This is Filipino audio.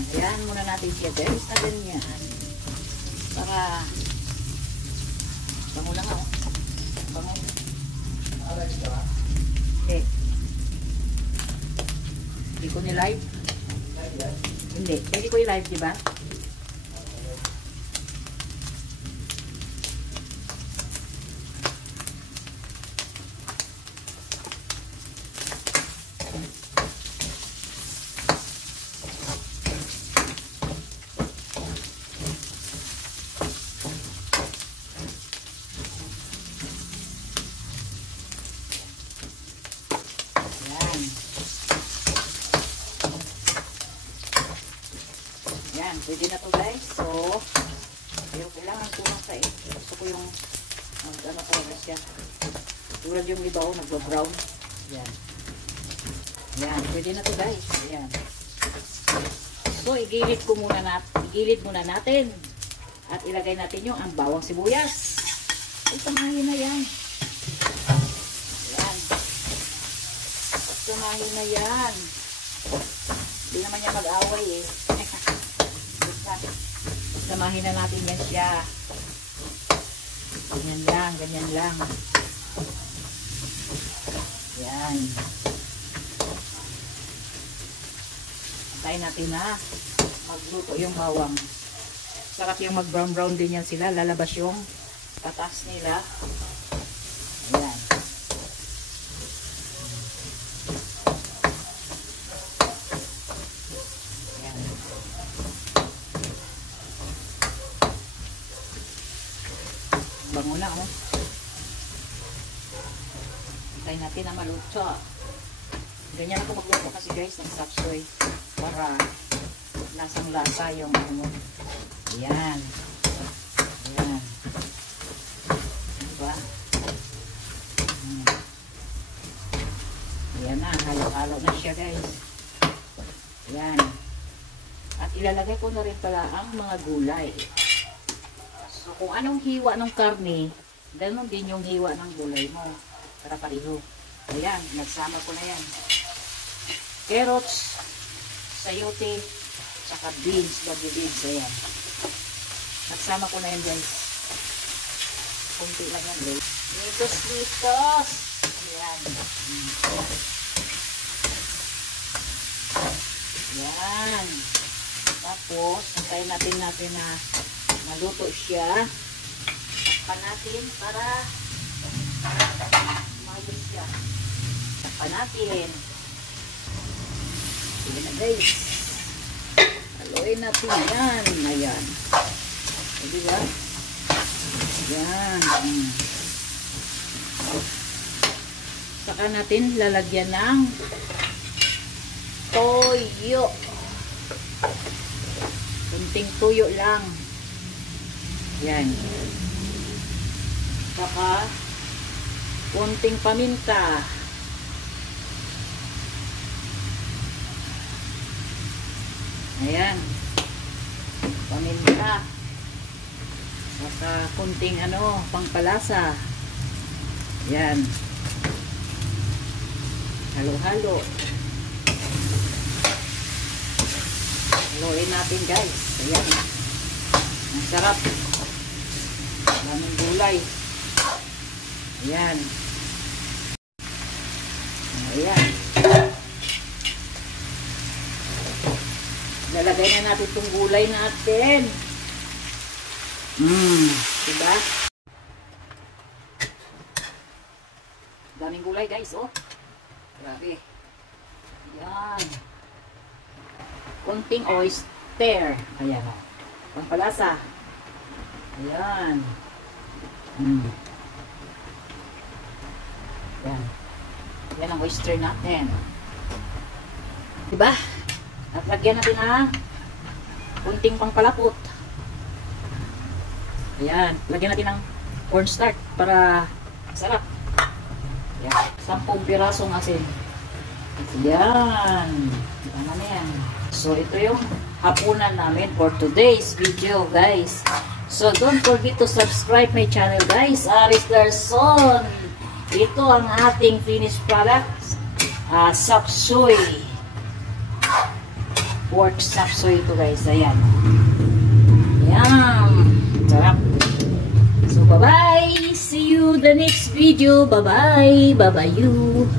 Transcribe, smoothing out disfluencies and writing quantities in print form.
Ayan. Ayan muna natin siya guys. Na ganyan. Para bango lang ako. Bango. Okay. Hindi ko ni-live. Hindi. Pwede ko i-live, diba? Yan, pwede na to guys. So, yung kailangan ko lang sa gusto ko yung ano ko siya. Tulad yung iba o nagba-brown. Yan. Yan, pwede na to guys. Yan. So, igilid muna natin. At ilagay natin yung ang bawang sibuyas. Ay, samahin na yan. Yan. Samahin na yan. Hindi naman niya mag-away eh. Samahin na natin yan siya. Ganyan lang, ganyan lang. Yan. Antayin natin na magluto yung bawang. Sarap yung mag-brown-brown din yan sila. Lalabas yung patas nila. Ayan. Bango na oh. Hintayin natin na maluto. Ganyan ako magluto kasi guys ng sapsoy para lasang-lasa yung ano. Ayan. Ayan. Diba? Ayan na. Halo-halo na siya guys. Ayan. At ilalagay ko na rin pala ang mga gulay. So, kung anong hiwa ng karne, ganoon din yung hiwa ng gulay mo. Para pareho. Ayan, nagsama ko na yan. Carrots, sayote, saka beans, baby beans. Ayan. Nagsama ko na yan guys. Kunti lang yan guys. Litos. Ayan. Ayan. Tapos, antayin natin na maluto siya. Takpan natin para mayos siya. Takpan natin. Sige na guys. Haluin natin yan. Ayan. O diba? Ayan. Saka natin lalagyan ng toyo. Kunting tuyo lang. Yan. Saka kunting paminta. Ayan. Paminta. Saka kunting ano, pangpalasa. Yan. Halo-halo. Haluin natin guys. Ayan. Ang sarap. Daming gulay. Ayan. Ayan. Lalagay na natin itong gulay natin. Diba? Daming gulay guys, oh. Grabe. Ayan. Kunting oyster. Ayan, oh. Pampalasa. Ayan. Yan. Yan ang oyster natin. Diba? At lagyan natin ng kunting pangpalapot. Ayan. Lagyan natin ng cornstarch para sarap. Ayan. 10 pirasong asin. Ayan. Ano na yan. So, ito yung hapunan namin for today's video, guys. So, don't forget to subscribe my channel, guys. Aris Garson. Ito ang ating finished product. Sapsoy. pork sapsoy ito guys. Ayan. Yum! Sarap. So bye-bye! See you the next video. Bye-bye! Bye-bye you!